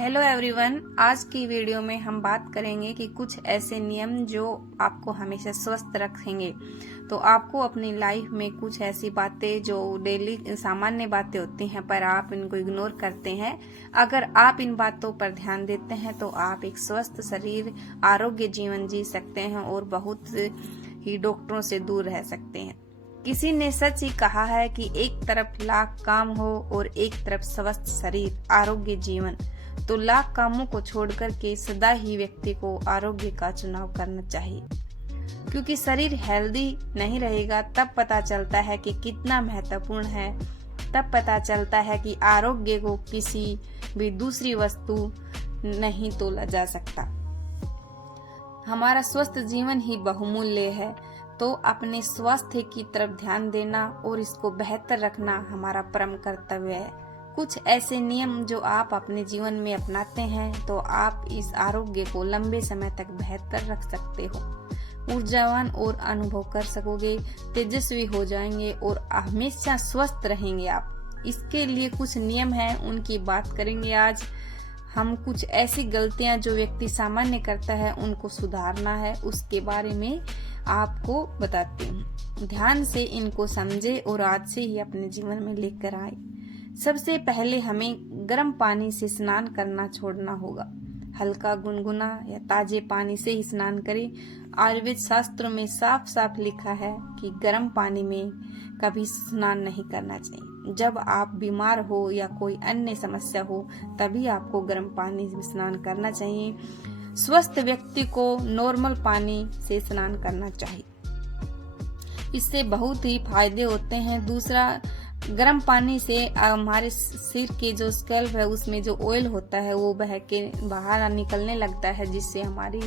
Hello everyone, आज की video में हम बात करेंगे कि कुछ ऐसे नियम जो आपको हमेशा स्वस्थ रखेंगे। तो आपको अपनी लाइफ में कुछ ऐसी बातें जो डेली सामान्य बातें होती हैं पर आप इनको इग्नोर करते हैं, अगर आप इन बातों पर ध्यान देते हैं तो आप एक स्वस्थ शरीर, आरोग्य जीवन जी सकते हैं और बहुत ही डॉक्टरों से दूर रह सकते हैं। किसी ने सच ही कहा है कि एक तरफ लाख काम हो और एक तरफ स्वस्थ शरीर, आरोग्य जीवन। तो लाख कामों को छोड़कर के सदा ही व्यक्ति को आरोग्य का चुनाव करना चाहिए, क्योंकि शरीर हेल्दी नहीं रहेगा तब पता चलता है कि कितना महत्वपूर्ण है। तब पता चलता है कि आरोग्य को किसी भी दूसरी वस्तु नहीं तोला जा सकता। हमारा स्वस्थ जीवन ही बहुमूल्य है, तो अपने स्वास्थ्य की तरफ ध्यान देना और इसको बेहतर रखना हमारा परम कर्तव्य है। कुछ ऐसे नियम जो आप अपने जीवन में अपनाते हैं तो आप इस आरोग्य को लंबे समय तक बेहतर रख सकते हो, ऊर्जावान और अनुभव कर सकोगे, तेजस्वी हो जाएंगे और हमेशा स्वस्थ रहेंगे आप। इसके लिए कुछ नियम हैं, उनकी बात करेंगे आज हम। कुछ ऐसी गलतियां जो व्यक्ति सामान्य करता है उनको सुधारना है, उसके बारे में आपको बताती हूँ। ध्यान से इनको समझे और आज से ही अपने जीवन में लेकर आए। सबसे पहले हमें गर्म पानी से स्नान करना छोड़ना होगा। हल्का गुनगुना या ताजे पानी से ही स्नान करें। आयुर्वेद शास्त्रों में साफ साफ लिखा है कि गर्म पानी में कभी स्नान नहीं करना चाहिए। जब आप बीमार हो या कोई अन्य समस्या हो तभी आपको गर्म पानी में स्नान करना चाहिए। स्वस्थ व्यक्ति को नॉर्मल पानी से स्नान करना चाहिए, इससे बहुत ही फायदे होते हैं। दूसरा, गर्म पानी से हमारे सिर के जो स्कैल्प है उसमें जो ऑयल होता है वो बह के बाहर निकलने लगता है, जिससे हमारी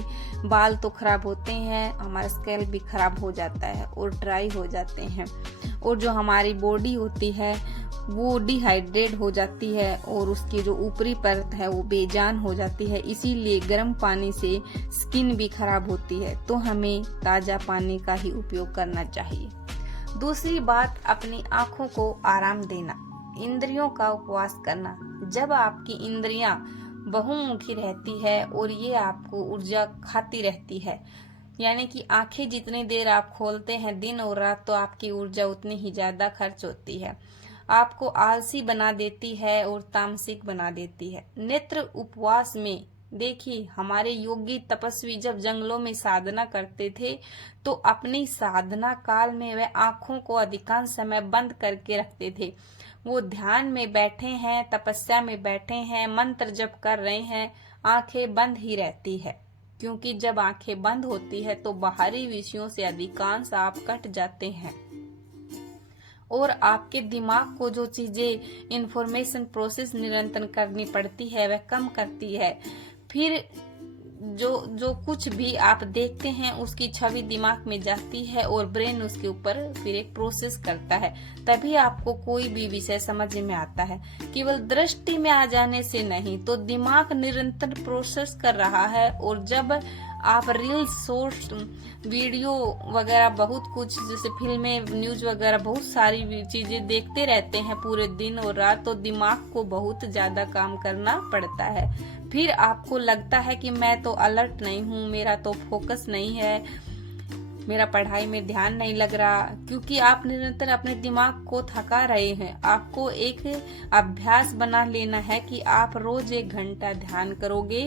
बाल तो खराब होते हैं, हमारा स्कैल्प भी खराब हो जाता है और ड्राई हो जाते हैं। और जो हमारी बॉडी होती है वो डिहाइड्रेट हो जाती है और उसकी जो ऊपरी परत है वो बेजान हो जाती है। इसीलिए गर्म पानी से स्किन भी खराब होती है, तो हमें ताजा पानी का ही उपयोग करना चाहिए। दूसरी बात, अपनी आंखों को आराम देना, इंद्रियों का उपवास करना। जब आपकी इंद्रियां बहुमुखी रहती है और ये आपको ऊर्जा खाती रहती है, यानी कि आंखें जितनी देर आप खोलते हैं दिन और रात तो आपकी ऊर्जा उतनी ही ज्यादा खर्च होती है, आपको आलसी बना देती है और तामसिक बना देती है। नेत्र उपवास में देखिए, हमारे योगी तपस्वी जब जंगलों में साधना करते थे तो अपनी साधना काल में वे आंखों को अधिकांश समय बंद करके रखते थे। वो ध्यान में बैठे हैं, तपस्या में बैठे हैं, मंत्र जप कर रहे हैं, आंखें बंद ही रहती है, क्योंकि जब आंखें बंद होती है तो बाहरी विषयों से अधिकांश आप कट जाते हैं और आपके दिमाग को जो चीजें इंफॉर्मेशन प्रोसेस निरंतर करनी पड़ती है वह कम करती है। फिर जो कुछ भी आप देखते हैं उसकी छवि दिमाग में जाती है और ब्रेन उसके ऊपर फिर एक प्रोसेस करता है, तभी आपको कोई भी विषय समझ में आता है। केवल दृष्टि में आ जाने से नहीं, तो दिमाग निरंतर प्रोसेस कर रहा है। और जब आप रील्स, शॉर्ट्स, वीडियो वगैरह बहुत कुछ जैसे फिल्में, न्यूज वगैरह बहुत सारी चीजें देखते रहते हैं पूरे दिन और रात, तो दिमाग को बहुत ज्यादा काम करना पड़ता है। फिर आपको लगता है कि मैं तो अलर्ट नहीं हूँ, मेरा तो फोकस नहीं है, मेरा पढ़ाई में ध्यान नहीं लग रहा, क्योंकि आप निरंतर अपने दिमाग को थका रहे हैं। आपको एक अभ्यास बना लेना है कि आप रोज 1 घंटा ध्यान करोगे,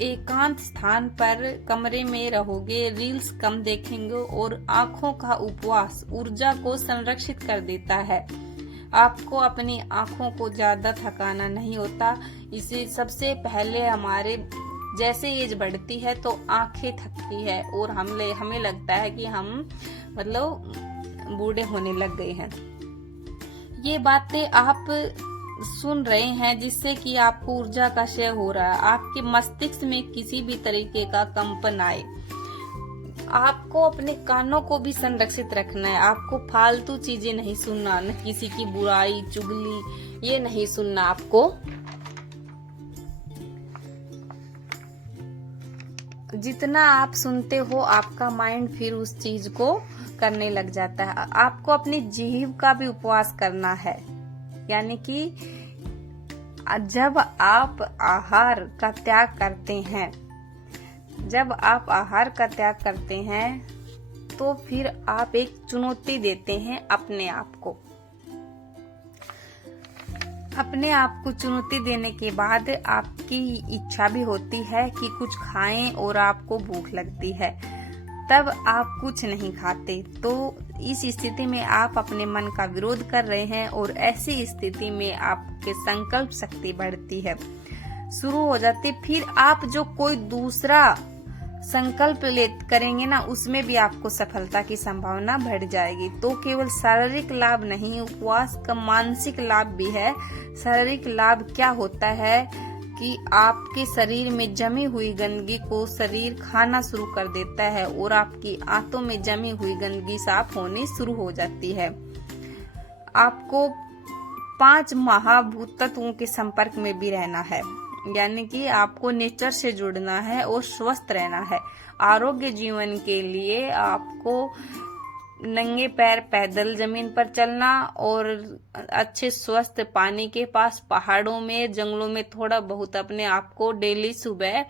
एकांत स्थान पर कमरे में रहोगे, रील्स कम देखेंगे और आंखों का उपवास ऊर्जा को संरक्षित कर देता है। आपको अपनी आंखों को ज्यादा थकाना नहीं होता। इसे सबसे पहले हमारे जैसे एज बढ़ती है तो आंखें थकती है और हमें लगता है कि हम मतलब बूढ़े होने लग गए हैं। ये बातें आप सुन रहे हैं जिससे कि आपको ऊर्जा का क्षय हो रहा है, आपके मस्तिष्क में किसी भी तरीके का कंपन आए। आपको अपने कानों को भी संरक्षित रखना है, आपको फालतू चीजें नहीं सुनना, न किसी की बुराई, चुगली, ये नहीं सुनना आपको। जितना आप सुनते हो आपका माइंड फिर उस चीज को करने लग जाता है। आपको अपनी जीभ का भी उपवास करना है, यानी कि जब आप आहार का त्याग करते हैं, तो फिर आप एक चुनौती देते हैं अपने आप को। अपने आप को चुनौती देने के बाद आपकी इच्छा भी होती है कि कुछ खाएं और आपको भूख लगती है, तब आप कुछ नहीं खाते। तो इस स्थिति में आप अपने मन का विरोध कर रहे हैं और ऐसी स्थिति में आपके संकल्प शक्ति बढ़ती है, शुरू हो जाती। फिर आप जो कोई दूसरा संकल्प करेंगे ना, उसमें भी आपको सफलता की संभावना बढ़ जाएगी। तो केवल शारीरिक लाभ नहीं, उपवास का मानसिक लाभ भी है। शारीरिक लाभ क्या होता है कि आपके शरीर में जमी हुई गंदगी को शरीर खाना शुरू कर देता है और आपकी आंतों में जमी हुई गंदगी साफ होनी शुरू हो जाती है। आपको 5 महाभूत तत्वों के संपर्क में भी रहना है, यानी कि आपको नेचर से जुड़ना है और स्वस्थ रहना है। आरोग्य जीवन के लिए आपको नंगे पैर पैदल जमीन पर चलना और अच्छे स्वस्थ पानी के पास, पहाड़ों में, जंगलों में थोड़ा बहुत अपने आप को डेली सुबह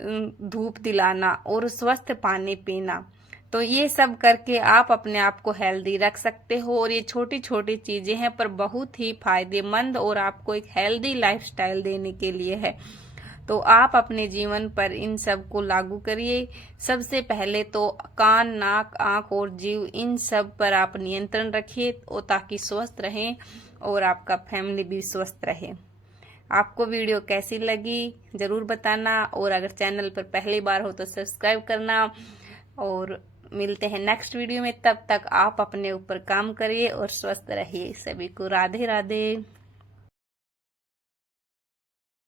धूप दिलाना और स्वस्थ पानी पीना। तो ये सब करके आप अपने आप को हेल्दी रख सकते हो। और ये छोटी छोटी चीजें हैं पर बहुत ही फायदेमंद और आपको एक हेल्दी लाइफस्टाइल देने के लिए है। तो आप अपने जीवन पर इन सब को लागू करिए। सबसे पहले तो कान, नाक, आंख और जीव, इन सब पर आप नियंत्रण रखिए ताकि स्वस्थ रहें और आपका फैमिली भी स्वस्थ रहे। आपको वीडियो कैसी लगी जरूर बताना, और अगर चैनल पर पहली बार हो तो सब्सक्राइब करना। और मिलते हैं नेक्स्ट वीडियो में, तब तक आप अपने ऊपर काम करिए और स्वस्थ रहिए। सभी को राधे राधे।